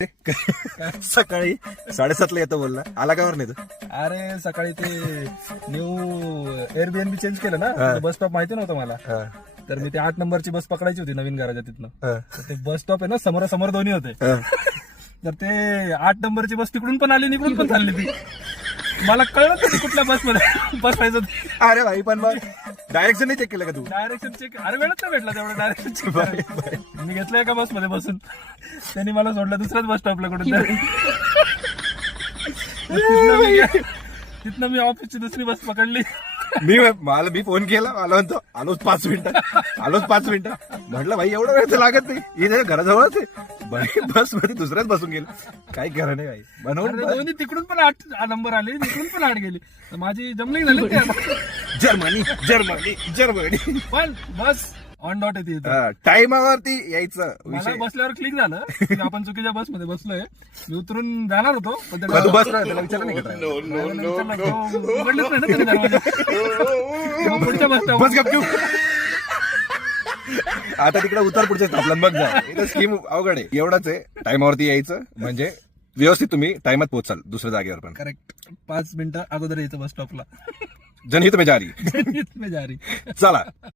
सकाळी 7:30ला येतो बोलला, आला का वर नाही तू? अरे सकाळी ते न्यू एअरबीएनबी चेंज केलं ना, बस स्टॉप माहिती नव्हतं मला. तर मी ते 8 नंबरची बस पकडायची होती नवीन घराच्या तिथनं. तर ते बस स्टॉप आहे ना, समोरासमोर दोन्ही होते. तर ते 8 नंबरची बस तिकडून पण आली, इकडून पण चालली ती. मला कळलं नाही कुठल्या बसमध्ये बसायचं. अरे भाई पण मग डायरेक्शन नाही चेक केलं का तू? डायरेक्शन चेक, अरे वेळच नाही भेटला तेवढं डायरेक्शन चेक. मी घेतलं एका बसमध्ये बसून, त्यांनी मला सोडलं दुसऱ्याच बस स्टॉपला कुठून. तिथनं मी ऑफिसची दुसरी बस पकडली. मी फोन केला, मला म्हणतो आलोच 5 मिनिटं. म्हटलं भाई एवढा वेळ तर लागत नाही, इथे घराजवळच आहे. भाई बस मध्ये दुसऱ्याच बसून गेलो, काही खरं नाही भाई. बनवून दोन्ही तिकडून पण 8 नंबर आले, तिकडून पण 8 गेली. तर माझी जमली झाली जर्मनी पण बस ऑन डॉट येते. टाइमावरती यायचं. मला बसल्यावर क्लिक झालं की आपण चुकीच्या बसमध्ये बसलोय. मी उतरून जाणार होतो, पण तू बस त्याला विचारलं नाही का? उघडलंच नाही ना त्याने दरवाजा. मग पुढच्या बस स्टॉप. बस गप घेऊ. आता तिकडे उतर पुढच्या स्टॉपला बघ जा. इथं स्कीम अवघड आहे. एवढंच आहे, टाइमावरती यायचं म्हणजे व्यवस्थित तुम्ही टाइमात पोहोचाल दुसऱ्या जागेवर पण. करेक्ट 5 मिनिटं अगोदर यायचं बस स्टॉपला. जनहित में जारी. जनहित में जारी. चला.